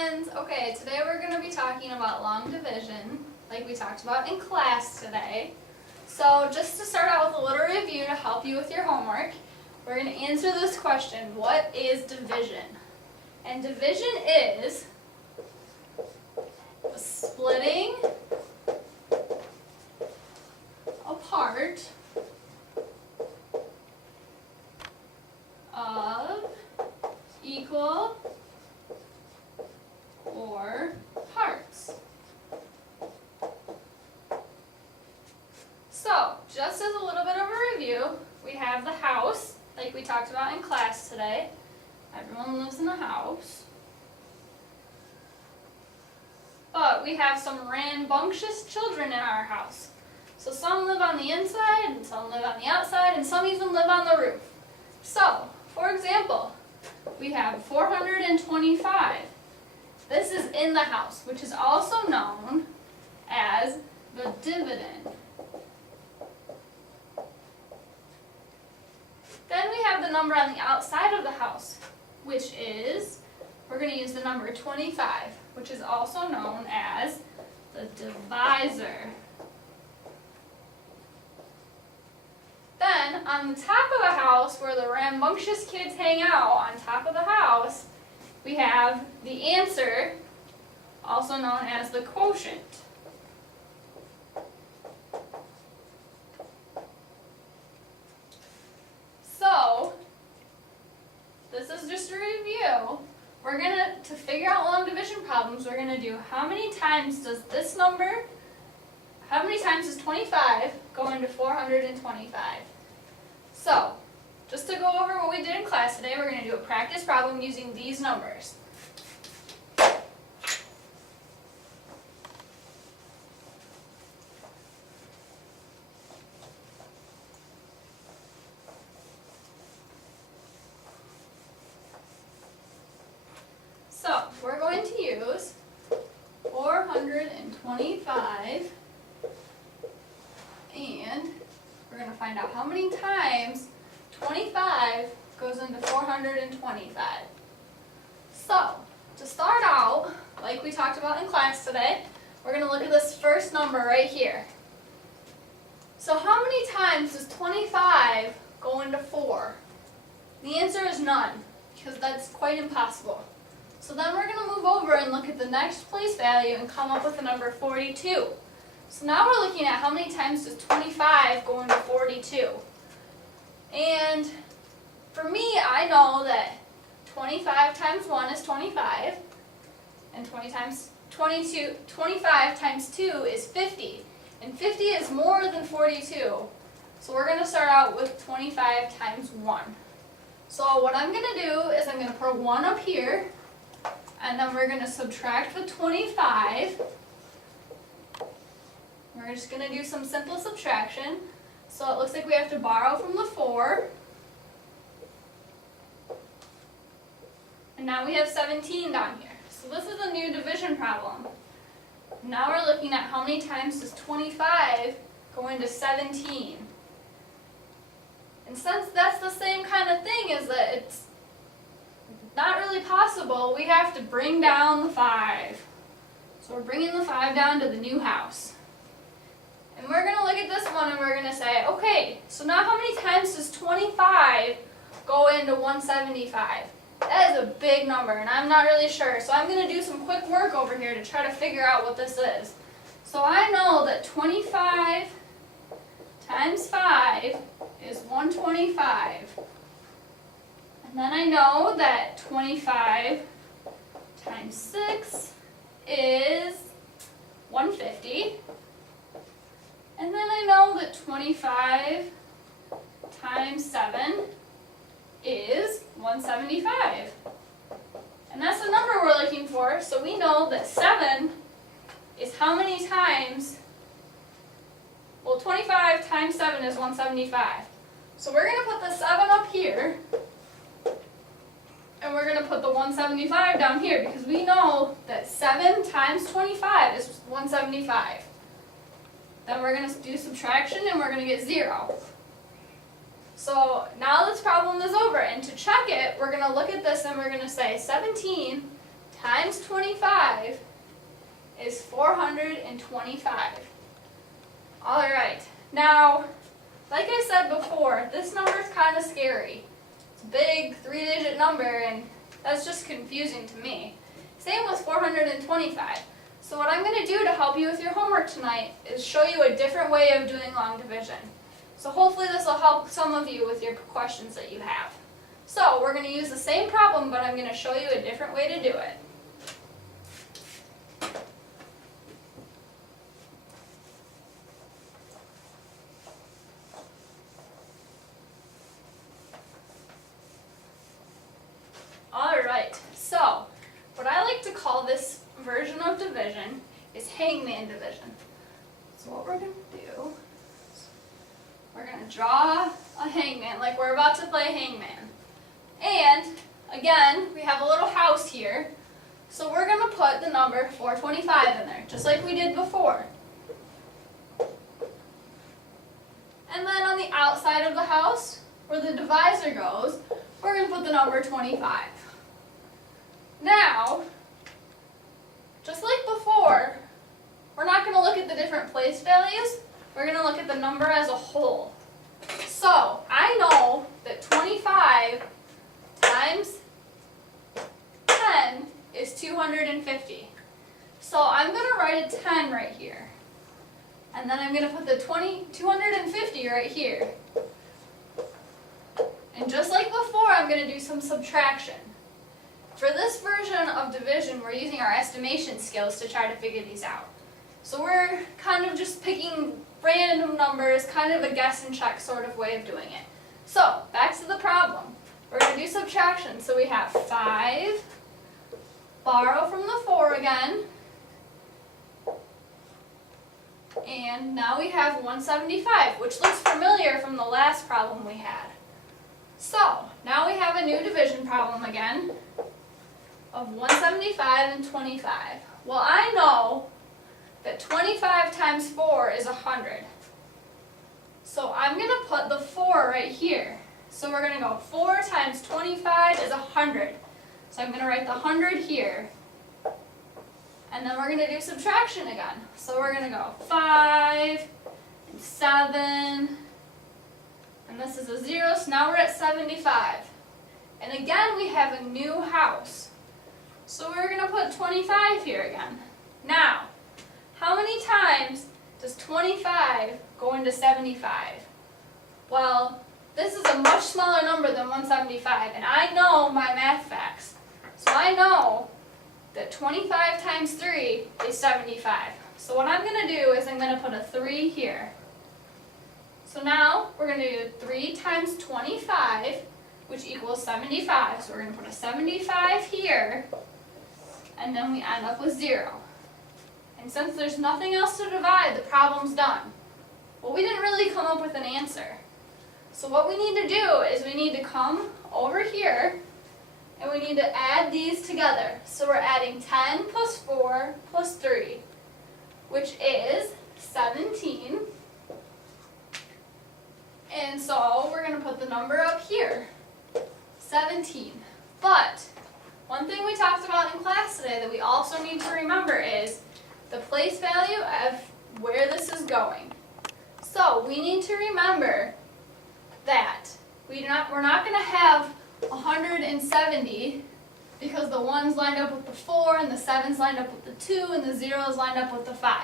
friends! Okay, today we're going to be talking about long division, like we talked about in class today. So just to start out with a little review to help you with your homework, we're going to answer this question, what is division? And division is the splitting apart of equal or parts. So, just as a little bit of a review, we have the house, like we talked about in class today. Everyone lives in the house. But we have some rambunctious children in our house. So some live on the inside, and some live on the outside, and some even live on the roof. So, for example, we have 425. This is in the house, which is also known as the dividend. Then we have the number on the outside of the house, which is, we're going to use the number 25, which is also known as the divisor. Then, on the top of the house, where the rambunctious kids hang out, on top of the house, we have the answer, also known as the quotient. So, this is just a review. We're going to figure out long division problems, we're going to do how many times does this number, how many times does 25 go into 425? So, just to go over what we did in class today, we're going to do a practice problem using these numbers. So, we're going to use 425, and we're going to find out how many times 25 goes into 425. So, to start out, like we talked about in class today, we're going to look at this first number right here. So how many times does 25 go into 4? The answer is none, because that's quite impossible. So then we're going to move over and look at the next place value and come up with the number 42. So now we're looking at how many times does 25 go into 42. And for me, I know that 25 times 1 is 25, and 25 times 2 is 50. And 50 is more than 42. So we're going to start out with 25 times 1. So what I'm going to do is I'm going to put a 1 up here, and then we're going to subtract the 25. We're just going to do some simple subtraction. So it looks like we have to borrow from the 4. And now we have 17 down here. So this is a new division problem. Now we're looking at how many times does 25 go into 17. And since that's the same kind of thing as that it's not really possible, we have to bring down the 5. So we're bringing the 5 down to the new house. And we're going to look at this one and we're going to say, okay, so now how many times does 25 go into 175? That is a big number and I'm not really sure. So I'm going to do some quick work over here to try to figure out what this is. So I know that 25 times 5 is 125. And then I know that 25 times 6 is 150. And then I know that 25 times 7 is 175. And that's the number we're looking for, so we know that 7 is how many times, well, 25 times 7 is 175. So we're going to put the 7 up here, and we're going to put the 175 down here, because we know that 7 times 25 is 175. Then we're going to do subtraction and we're going to get 0. So now this problem is over, and to check it, we're going to look at this and we're going to say 17 times 25 is 425. All right, now, like I said before, this number is kind of scary. It's a big 3-digit number, and that's just confusing to me. Same with 425. So what I'm going to do to help you with your homework tonight is show you a different way of doing long division. So hopefully this will help some of you with your questions that you have. So we're going to use the same problem, but I'm going to show you a different way to do it. Alright, so what I like to call this version of division is hangman division. So what we're going to do is we're going to draw a hangman, like we're about to play hangman. And again, we have a little house here, so we're going to put the number 425 in there, just like we did before. And then on the outside of the house, where the divisor goes, we're going to put the number 25. Now, just like before, we're not going to look at the different place values, we're going to look at the number as a whole. So, I know that 25 times 10 is 250. So I'm going to write a 10 right here. And then I'm going to put the 250 right here. And just like before, I'm going to do some subtraction. For this version of division, we're using our estimation skills to try to figure these out. So we're kind of just picking random numbers, kind of a guess and check sort of way of doing it. So, back to the problem. We're going to do subtraction. So we have 5, borrow from the 4 again, and now we have 175, which looks familiar from the last problem we had. So, now we have a new division problem again of 175 and 25. Well, I know that 25 times 4 is 100. So I'm going to put the 4 right here. So we're going to go 4 times 25 is 100. So I'm going to write the 100 here. And then we're going to do subtraction again. So we're going to go 5 and 7. And this is a 0, so now we're at 75. And again, we have a new house. So we're going to put 25 here again. Now, how many times does 25 go into 75? Well, this is a much smaller number than 175, and I know my math facts. So I know that 25 times 3 is 75. So what I'm going to do is I'm going to put a 3 here. So now we're going to do 3 times 25, which equals 75. So we're going to put a 75 here, and then we end up with 0. And since there's nothing else to divide, the problem's done. Well, we didn't really come up with an answer. So what we need to do is we need to come over here, and we need to add these together. So we're adding 10 plus 4 plus 3, which is 17. And so we're going to put the number up here, 17. But one thing we talked about in class today that we also need to remember is the place value of where this is going. So we need to remember that we're not going to have 170 because the 1's lined up with the 4 and the 7's lined up with the 2 and the 0's lined up with the 5.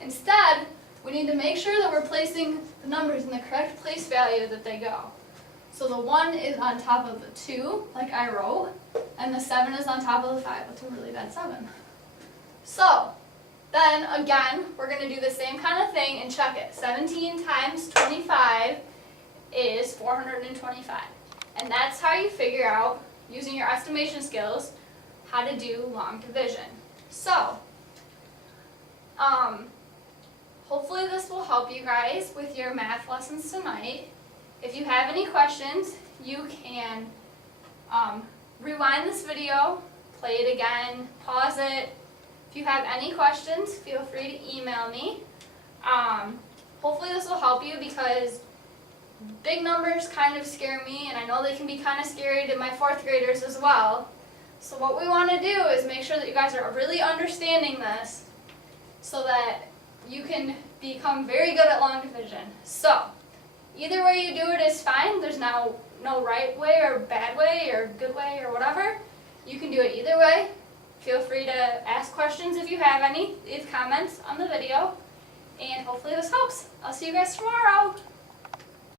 Instead, we need to make sure that we're placing the numbers in the correct place value that they go. So the 1 is on top of the 2, like I wrote, and the 7 is on top of the 5. That's a really bad 7. So, then again, we're going to do the same kind of thing and check it. 17 times 25 is 425. And that's how you figure out, using your estimation skills, how to do long division. So, hopefully this will help you guys with your math lessons tonight. If you have any questions, you can rewind this video, play it again, pause it. If you have any questions, feel free to email me. Hopefully this will help you because big numbers kind of scare me, and I know they can be kind of scary to my 4th graders as well. So what we want to do is make sure that you guys are really understanding this so that you can become very good at long division. So, either way you do it is fine. There's no right way or bad way or good way or whatever. You can do it either way. Feel free to ask questions if you have any. Leave comments on the video. And hopefully this helps. I'll see you guys tomorrow.